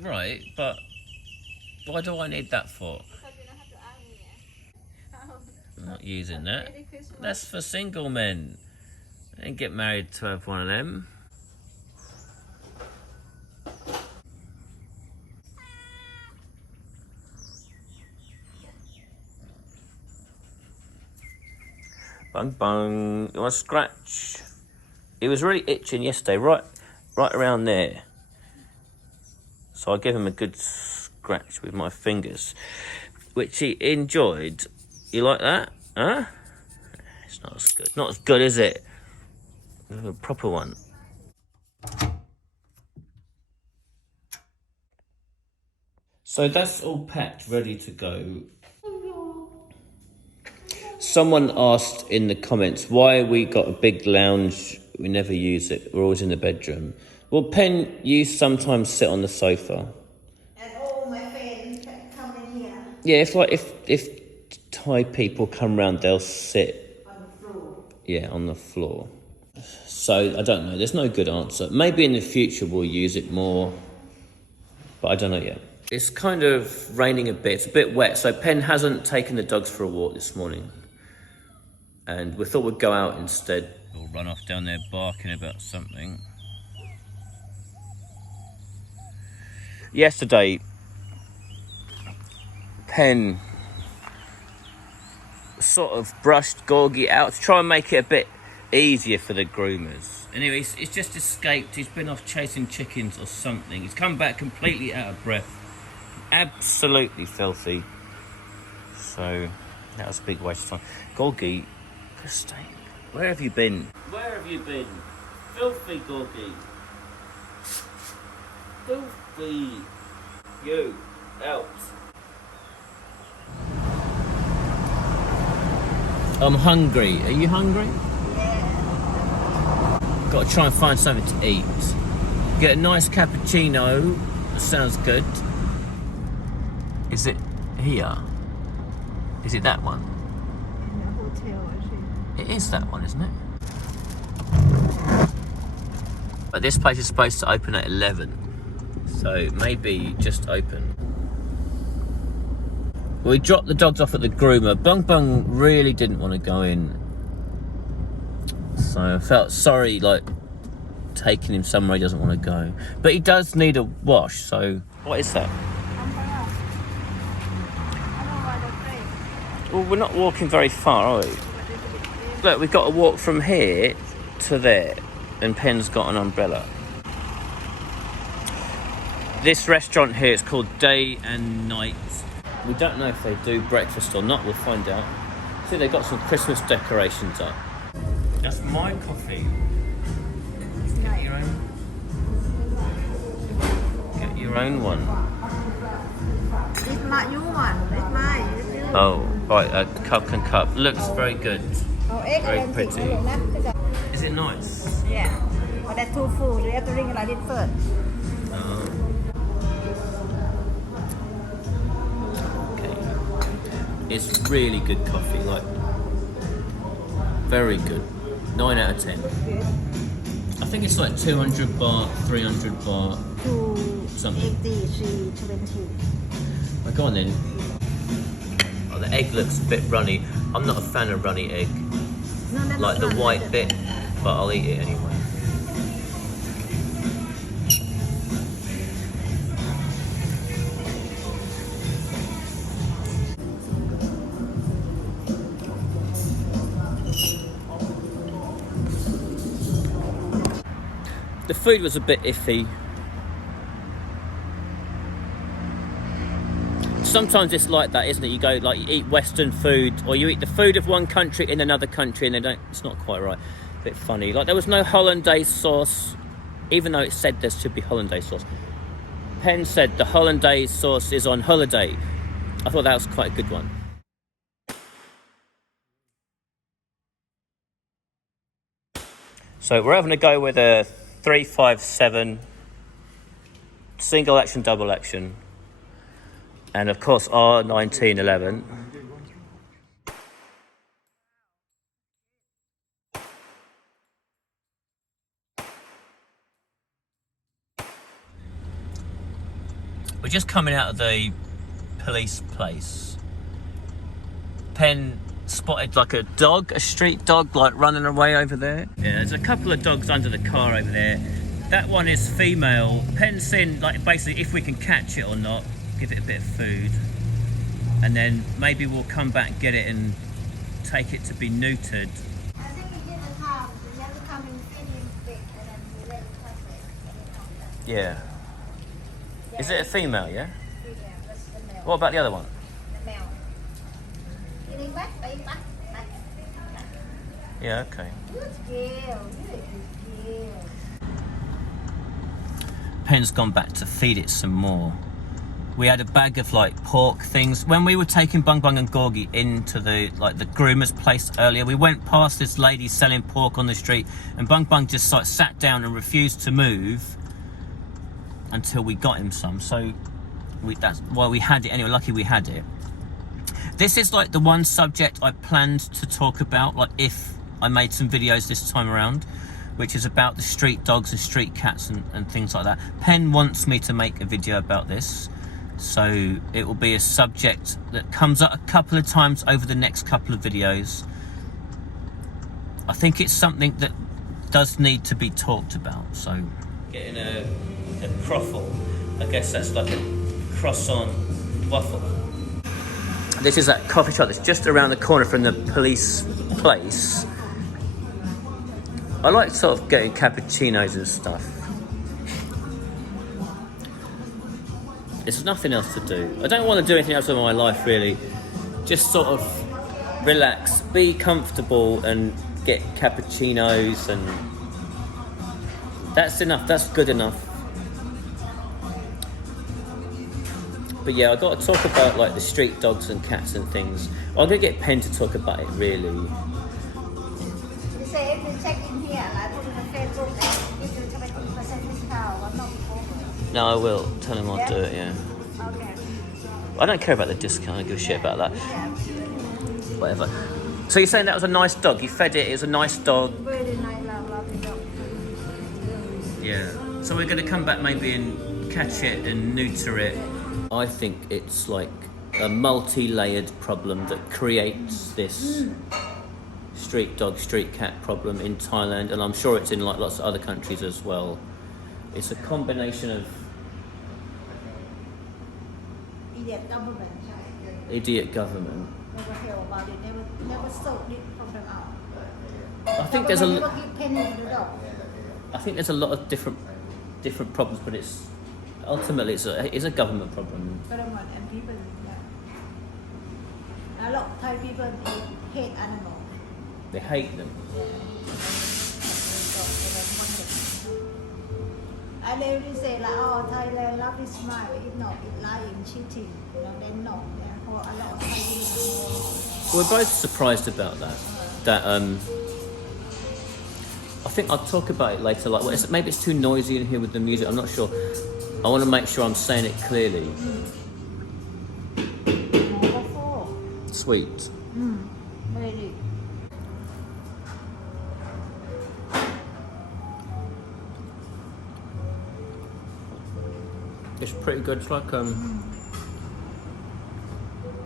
Right, but why do I need that for? Because you don't have to ask me. I'm not using that. Merry Christmas. That's for single men. I didn't get married to have one of them. Bung bung. You want to scratch? He was really itching yesterday, right around there. So I gave him a good scratch with my fingers, which he enjoyed. You like that? Huh? It's not as good. Not as good, is it? A proper one. So that's all packed, ready to go. Someone asked in the comments why we got a big lounge. We never use it. We're always in the bedroom. Well, Pen, you sometimes sit on the sofa. And all my friends come in here. Yeah, if Thai people come round, they'll sit. On the floor. Yeah, on the floor. So I don't know. There's no good answer. Maybe in the future we'll use it more, but I don't know yet. It's kind of raining a bit. It's a bit wet, so Pen hasn't taken the dogs for a walk this morning. And we thought we'd go out instead. We'll run off down there barking about something. Yesterday, Pen sort of brushed Gorgie out to try and make it a bit easier for the groomers. Anyway, he's just escaped. He's been off chasing chickens or something. He's come back completely out of breath. Absolutely filthy. So, that was a big waste of time. Gorgie, Christine, where have you been? Where have you been? Filthy, Gorgie. Filthy. You, out. I'm hungry. Are you hungry? Yeah. Got to try and find something to eat. Get a nice cappuccino. Sounds good. Is it here? Is it that one? In the hotel, actually. It is that one, isn't it? But this place is supposed to open at 11. So maybe just open. We dropped the dogs off at the groomer. Bung Bung really didn't want to go in. So I felt sorry, like, taking him somewhere he doesn't want to go. But he does need a wash, so... What is that? Umbrella. I don't want to play. Well, we're not walking very far, are we? But it's a bit dim. Look, we've got to walk from here to there. And Pen's got an umbrella. This restaurant here is called Day and Night. We don't know if they do breakfast or not. We'll find out. See, they've got some Christmas decorations up. That's my coffee. It's Get nice. your own. Get your own one. It's my new one. It's mine. It's yours. Oh, right, a cup and cup. Looks very good. Oh, egg Very and pretty. chicken, not- Is it nice? Yeah. But that's too full. You have to ring like it first. Oh. Okay. It's really good coffee, like very good. 9 out of 10. Good. I think it's like 200 baht, 300 baht. 280, 320. Oh, go on then. Oh, the egg looks a bit runny. I'm not a fan of runny egg. No, that's Like the not white good. bit, but I'll eat it anyway. The food was a bit iffy. Sometimes it's like that, isn't it? You go, like, you eat Western food, or you eat the food of one country in another country, and it's not quite right. A bit funny. Like, there was no hollandaise sauce, even though it said there should be hollandaise sauce. Pen said the hollandaise sauce is on holiday. I thought that was quite a good one. So we're having a go with a 357 single action, double action, and of course R1911. We're just coming out of the police place. Pen spotted like a dog, a street dog, like running away over there. Yeah, there's a couple of dogs under the car over there. That one is female. Pen's seen, like, basically if we can catch it or not, give it a bit of food. And then maybe we'll come back and get it and take it to be neutered. I think we did the time. We never come in feeding big and then we let it touch it. Yeah. Is it a female, yeah? Yeah, that's the male. What about the other one? The male. You need back, baby, back. Yeah, okay. Good girl. Good girl. Pen's gone back to feed it some more. We had a bag of like pork things. When we were taking Bung Bung and Gorgie into the groomer's place earlier, we went past this lady selling pork on the street, and Bung Bung just like sat down and refused to move until we got him some. So that's why we had it anyway. Lucky we had it. This is like the one subject I planned to talk about, like if I made some videos this time around, which is about the street dogs and street cats and things like that. Pen wants me to make a video about this, so it will be a subject that comes up a couple of times over the next couple of videos. I think it's something that does need to be talked about. So getting a croffle, I guess that's like a croissant waffle. This is that coffee shop that's just around the corner from the police place. I like sort of getting cappuccinos and stuff. There's nothing else to do. I don't want to do anything else in my life really. Just sort of relax, be comfortable and get cappuccinos, and that's enough, that's good enough. But yeah, I got to talk about like the street dogs and cats and things. I'm gonna get Pen to talk about it really. You say if you check in here, I put in the Facebook and give you 20% discount. I'm not before. No, I will. Tell him I'll do it, yeah. Okay. I don't care about the discount, I don't give a shit about that. Whatever. So you're saying that was a nice dog? You fed it, it was a nice dog? Really nice, lovely dog. Yeah. So we're going to come back maybe and catch it and neuter it. I think it's like a multi-layered problem that creates this street dog, street cat problem in Thailand, and I'm sure it's in like lots of other countries as well. It's a combination of Idiot government. idiot government. Never hear about it. Never solved it from them out. I think there's a Never give penny to the dog. I think there's a lot of different problems, but it's ultimately it's a government problem. Government and people. Yeah. A lot of Thai people they hate animals. They hate them. I literally say like, oh, Thailand love is smile. If not, it's lying, cheating. You know, they're not. Therefore, a lot of Thai people. We're both surprised about that. That I think I'll talk about it later. Like, maybe it's too noisy in here with the music. I'm not sure. I want to make sure I'm saying it clearly. Sweet. Really. It's pretty good. It's like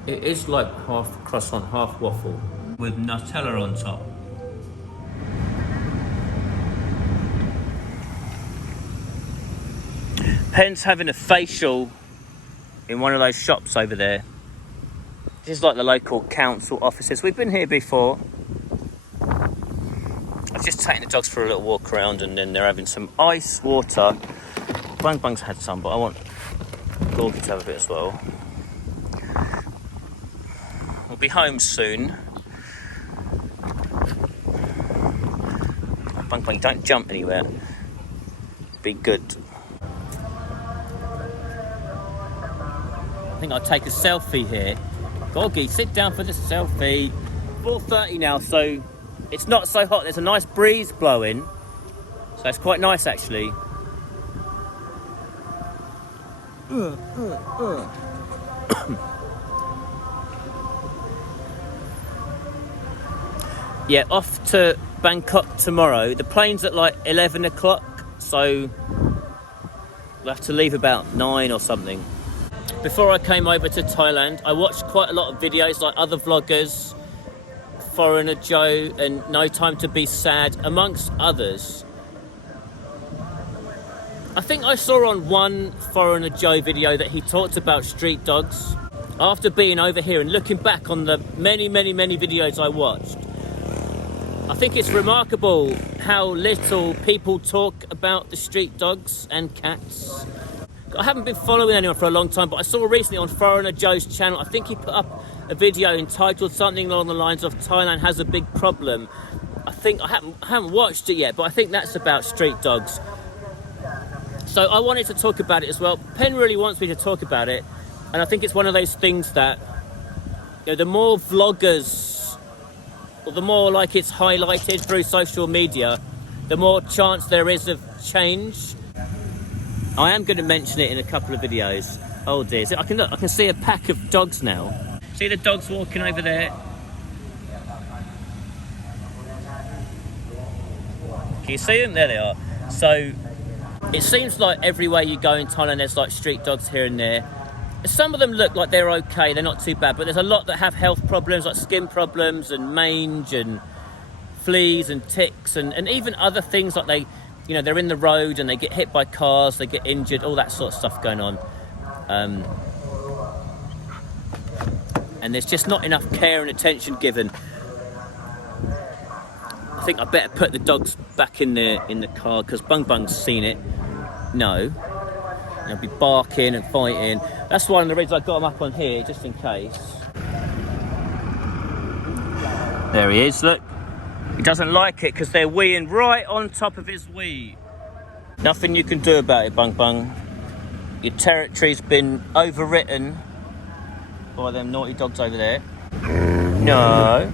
it is like half croissant, half waffle with Nutella on top. Pen's having a facial in one of those shops over there. This is like the local council offices. We've been here before. I've just taken the dogs for a little walk around, and then they're having some ice water. Bung Bung's had some, but I want Gorgie to have a bit as well. We'll be home soon. Bung Bung, don't jump anywhere. Be good. I think I'll take a selfie here. Gorgie, sit down for the selfie. 4:30 now, so it's not so hot. There's a nice breeze blowing, so it's quite nice actually. Yeah, off to Bangkok tomorrow. The plane's at like 11 o'clock, so we'll have to leave about 9 or something. before I came over to Thailand, I watched quite a lot of videos like other vloggers, Foreigner Joe and No Time to Be Sad, amongst others. I think I saw on one Foreigner Joe video that he talked about street dogs. After being over here and looking back on the many videos I watched, I think it's remarkable how little people talk about the street dogs and cats. I haven't been following anyone for a long time, but I saw recently on Foreigner Joe's channel, I think he put up a video entitled something along the lines of Thailand has a big problem. I think I haven't watched it yet, but I think that's about street dogs. So I wanted to talk about it as well. Pen really wants me to talk about it, and I think it's one of those things that, you know, the more vloggers, or the more like it's highlighted through social media, the more chance there is of change. I am going to mention it in a couple of videos. Oh dear, I can see a pack of dogs now. See the dogs walking over there? Can you see them? There they are. So it seems like everywhere you go in Thailand there's like street dogs here and there. Some of them look like they're okay, they're not too bad, but there's a lot that have health problems like skin problems and mange and fleas and ticks and even other things like they, you know, they're in the road and they get hit by cars, they get injured, all that sort of stuff going on. And there's just not enough care and attention given. I think I better put the dogs back in the car because Bung Bung's seen it. No. They'll be barking and fighting. That's one of the reasons I got them up on here, just in case. There he is, look. He doesn't like it because they're weeing right on top of his wee. Nothing you can do about it, Bung Bung. Your territory's been overwritten by them naughty dogs over there. No.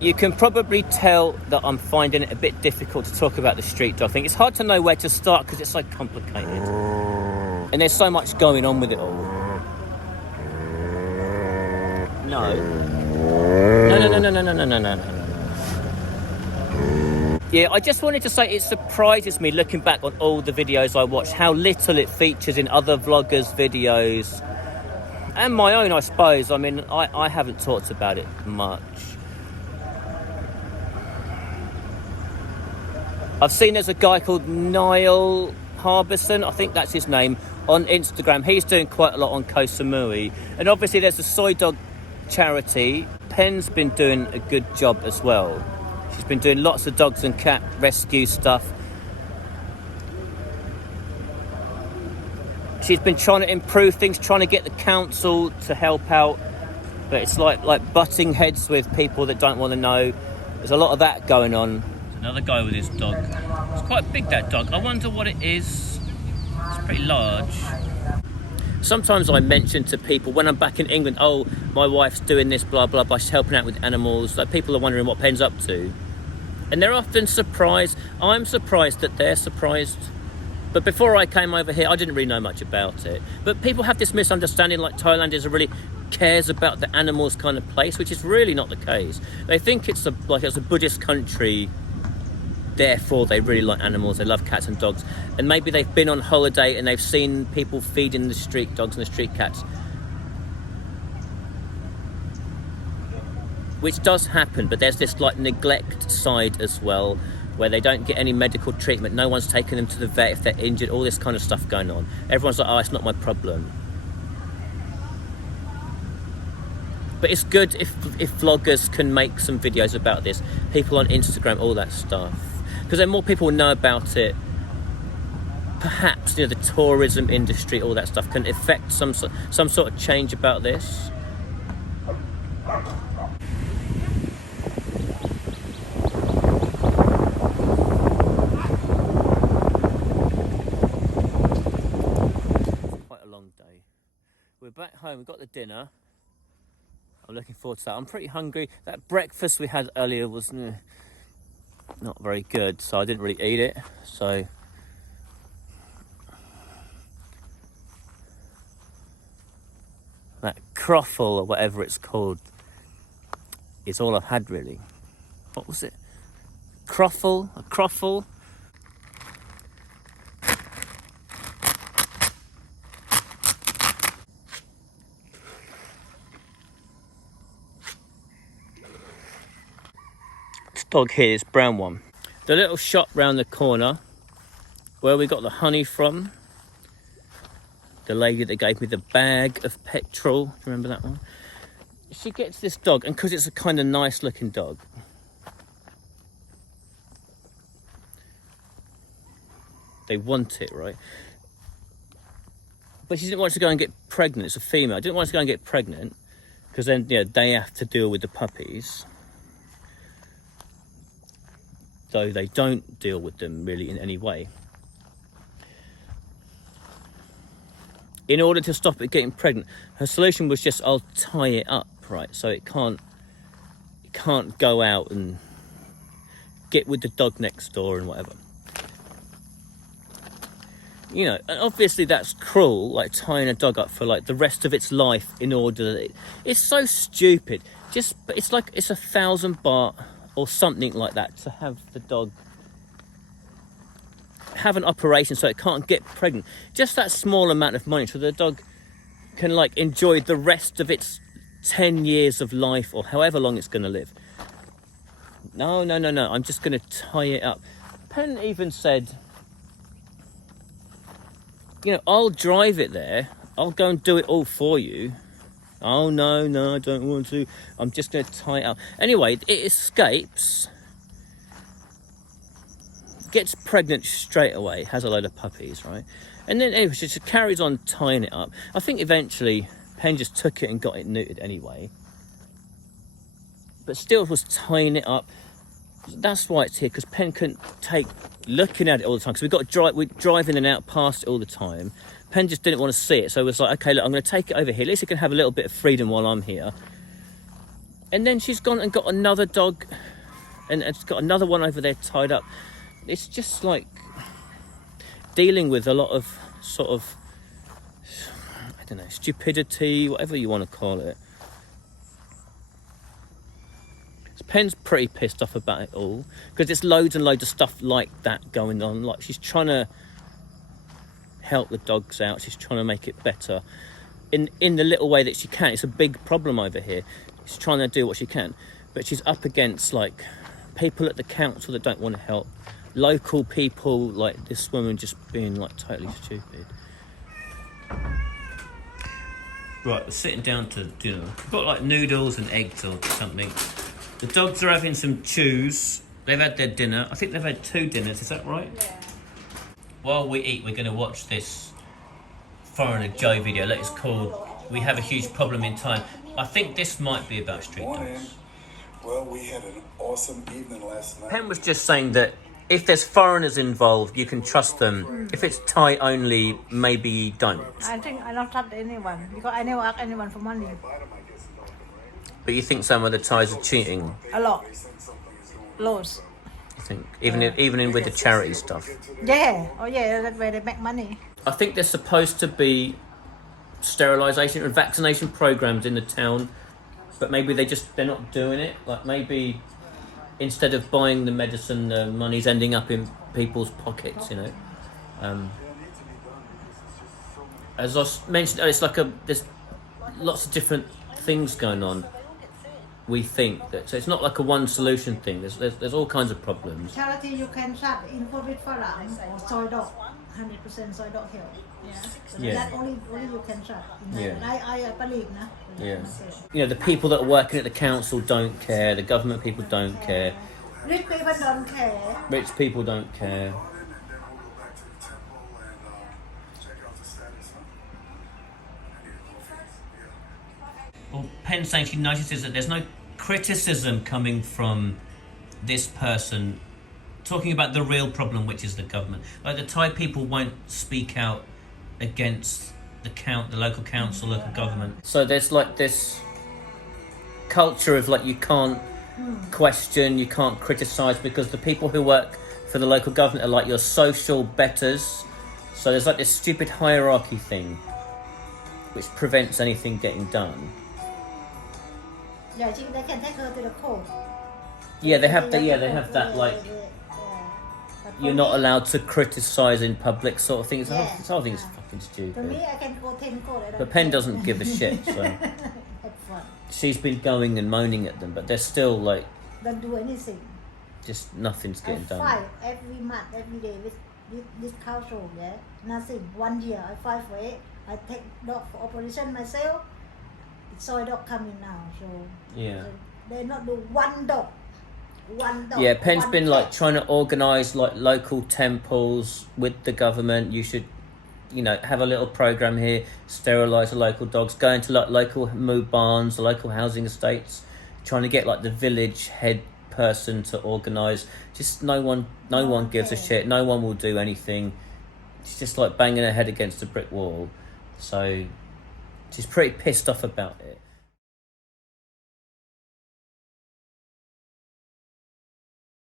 You can probably tell that I'm finding it a bit difficult to talk about the street dog thing. It's hard to know where to start because it's so complicated. And there's so much going on with it all. No. No. Yeah, I just wanted to say it surprises me looking back on all the videos I watched, how little it features in other vloggers' videos. And my own, I suppose. I mean, I haven't talked about it much. I've seen there's a guy called Niall Harbison, I think that's his name, on Instagram. He's doing quite a lot on Koh Samui. And obviously there's a soidog charity. Pen's been doing a good job as well. She's been doing lots of dogs and cat rescue stuff. She's been trying to improve things, trying to get the council to help out. But it's like butting heads with people that don't want to know. There's a lot of that going on. Another guy with his dog. It's quite big, that dog. I wonder what it is. It's pretty large. Sometimes I mention to people when I'm back in England, oh, my wife's doing this, blah, blah, blah. She's helping out with animals. Like, people are wondering what Pen's up to. And they're often surprised. I'm surprised that they're surprised. But before I came over here, I didn't really know much about it. But people have this misunderstanding like Thailand is a really cares about the animals kind of place, which is really not the case. They think it's a Buddhist country. Therefore, they really like animals. They love cats and dogs. And maybe they've been on holiday and they've seen people feeding the street dogs and the street cats. Which does happen, but there's this like neglect side as well, where they don't get any medical treatment. No one's taking them to the vet if they're injured, all this kind of stuff going on. Everyone's like, oh, it's not my problem. But it's good if vloggers can make some videos about this. People on Instagram, all that stuff. Because then more people know about it. Perhaps, you know, the tourism industry, all that stuff can affect some sort of change about this. Quite a long day. We're back home, we've got the dinner. I'm looking forward to that. I'm pretty hungry. That breakfast we had earlier was not very good, so I didn't really eat it. So that croffle or whatever it's called is all I've had really. What was it? Croffle? A croffle? dog here, this brown one. The little shop round the corner where we got the honey from. The lady that gave me the bag of petrol. Do you remember that one? She gets this dog, and because it's a kind of nice looking dog, they want it, right? But she didn't want to go and get pregnant. It's a female. I didn't want to go and get pregnant because then, you know, they have to deal with the puppies. Though they don't deal with them really in any way. In order to stop it getting pregnant, her solution was just, I'll tie it up, right? So it can't go out and get with the dog next door and whatever. You know, and obviously that's cruel, like tying a dog up for like the rest of its life in order that it's so stupid. But it's like it's 1,000 baht or something like that to have the dog have an operation so it can't get pregnant. Just that small amount of money so the dog can like enjoy the rest of its 10 years of life or however long it's going to live. No, I'm just going to tie it up. Pen even said, you know, I'll drive it there. I'll go and do it all for you. Oh, no, I don't want to. I'm just going to tie it up. Anyway, it escapes. Gets pregnant straight away. Has a load of puppies, right? And then anyway, she just carries on tying it up. I think eventually Pen just took it and got it neutered anyway. But still was tying it up. That's why it's here, because Pen couldn't take looking at it all the time. Because we're driving in and out past it all the time. Pen just didn't want to see it, so it was like, okay, look, I'm going to take it over here. At least it can have a little bit of freedom while I'm here. And then she's gone and got another dog, and it's got another one over there tied up. It's just like dealing with a lot of sort of, I don't know, stupidity, whatever you want to call it. Pen's pretty pissed off about it all because there's loads and loads of stuff like that going on. Like she's trying to help the dogs out. She's trying to make it better in the little way that she can. It's a big problem over here. She's trying to do what she can, but she's up against like people at the council that don't want to help. Local people like this woman just being like totally stupid. Right, we're sitting down to dinner. We've got like noodles and eggs or something. The dogs are having some chews. They've had their dinner. I think they've had 2 dinners, is that right? Yeah. While we eat, we're going to watch this Foreigner Joe video. It's called We Have a Huge Problem in Time. I think this might be about street dogs. Well, we had an awesome evening last night. Pen was just saying that if there's foreigners involved, you can trust them. If it's Thai only, maybe don't. I think I don't trust anyone because I never ask anyone for money. But you think some of the Thais are cheating? A lot. Loads. You think? Even with the charity stuff? Yeah. Oh yeah, that's where they make money. I think there's supposed to be sterilisation and vaccination programs in the town, but maybe they're not doing it. Like maybe instead of buying the medicine, the money's ending up in people's pockets, you know. As I mentioned, it's like there's lots of different things going on. We think that, so it's not like a one solution thing. There's all kinds of problems. Charity you can trust in COVID Farang or soidog, 100% soidog health. Yeah. So Yeah. that only you can trust. Yeah. I believe, na. Yeah. You know, the people that are working at the council don't care. The government people don't care. Rich people don't care. Rich people don't care. Well, Pen's saying she notices that there's no criticism coming from this person talking about the real problem, which is the government. Like the Thai people won't speak out against the local council, local government. So there's like this culture of like you can't question, you can't criticise because the people who work for the local government are like your social betters. So there's like this stupid hierarchy thing which prevents anything getting done. Yeah, they can take her to the court. Yeah, they have that like you're not allowed to criticise in public sort of thing. This whole thing is fucking To me, stupid. I can go 10 court. But Pen doesn't give a shit, so Have fun. she's been going and moaning at them, but they're still like Don't do anything. just nothing's I getting done. fight every month, every day with this council, yeah. Nothing. 1 year I fight for it. I take dog for operation myself. Soidog coming now, so Yeah. they not do one dog. One dog. Yeah, Penn's one been cat. like trying to organise like local temples with the government. You should, you know, have a little program here, sterilise the local dogs, go into like local moo barns, the local housing estates, trying to get like the village head person to organise. Just no one gives a Okay. shit. No one will do anything. She's just like banging her head against a brick wall. So she's pretty pissed off about it.